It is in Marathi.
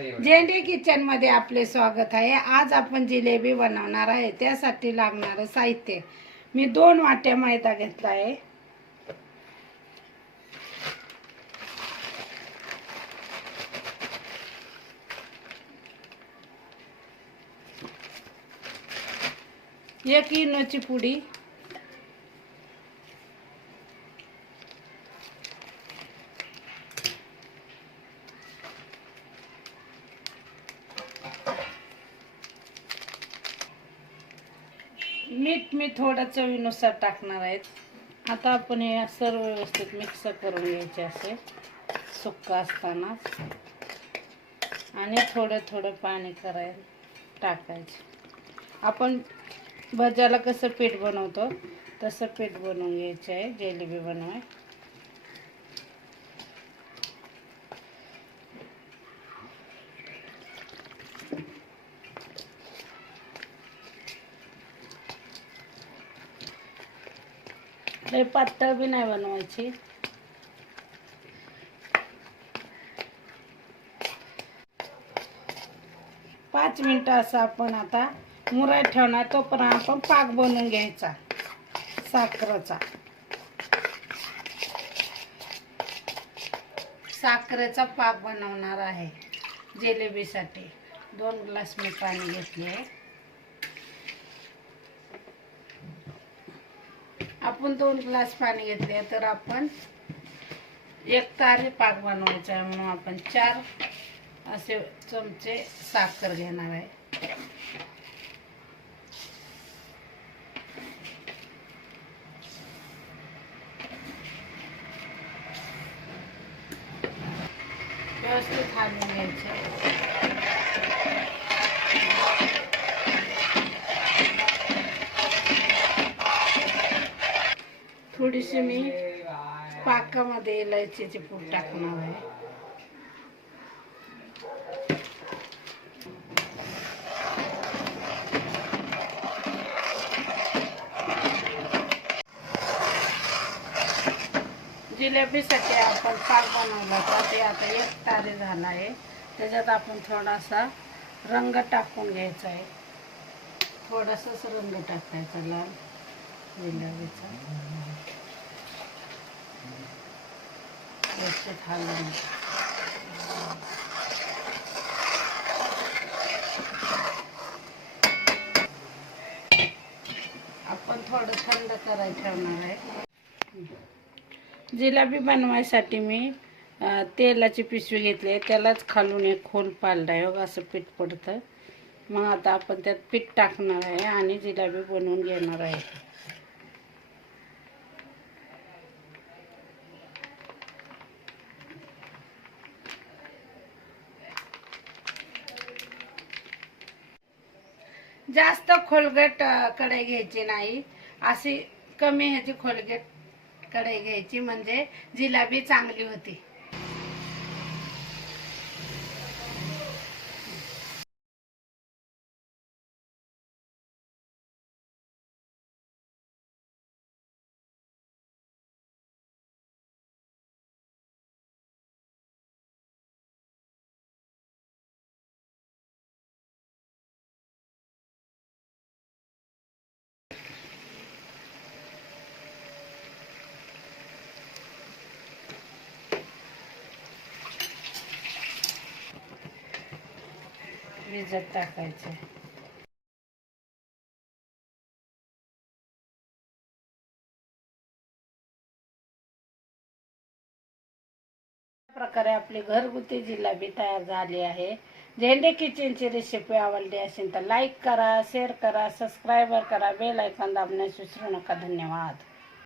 जेंडे किचन मध्ये आपले स्वागत आहे। आज आपण जिलेबी बनवणार आहे। त्यासाठी लागणारे साहित्य मी 2 वाट्या मैदा घेतला आहे। एक इनोची पुडी, मीठ मी थोडं चवीनुसार टाकणार आहे। आता आपण हे सर्व व्यवस्थित मिक्स करून घ्यायचे असे सुक्का असताना, आणि थोडं थोडं पाणी टाकायचे। आपण भज्याला कसं पीठ बनवतो तसं पीठ बनवून घ्यायचं आहे जिलेबी बनवाय। लय पातळ बी नाही बनवायची। पाच मिनिटं असं आपण आता मुरात ठेवणार। तोपर्यंत आपण पाक बनवून घ्यायचा साखरेचा पाक बनवणार आहे जिलेबीसाठी। 2 ग्लास मी पाणी घेतले आहे। आपण 2 ग्लास पाणी घेतले तर आपण 1 तारी पाक बनवायचा आहे, म्हणून आपण 4 असे चमचे साखर घेणार आहे। व्यवस्थित हलवून घ्यायचे। थोडीशी मी पाकामध्ये इलायचीची पूड टाकणार आहे। जिलेबीसाठी आपण पाक बनवला होता ते आता 1 तारी झाला आहे। त्याच्यात आपण थोडासा रंग टाकून घ्यायचा आहे। थोडासाच रंग टाकायचा लाल जिलेबीचा। व्यवस्थित हलवून आपण थोडं थंड करायला ठेवणार आहे। जिलेबी बनवायसाठी मी तेलाची पिशवी घेतली, त्यालाच खालून एक खोल पाडला आहे। असं पीठ पडतं। मग आता आपण त्यात पीठ टाकणार आहे आणि जिलेबी बनवून घेणार आहे। जास्त खोलगट कढई घ्यायची नाही, अशी कमी ह्याची खोलगट कढई घ्यायची, म्हणजे जिलेबी चांगली होती। भिजत टाकायचे। प्रकारे आपली घरगुती जिलेबी तयार झाली आहे। जेंडे किचनची रेसिपी आवडली असेल तर लाईक करा, शेअर करा, सबस्क्राईब करा, बेल आयकॉन दाबण्यास विसरू नका। धन्यवाद।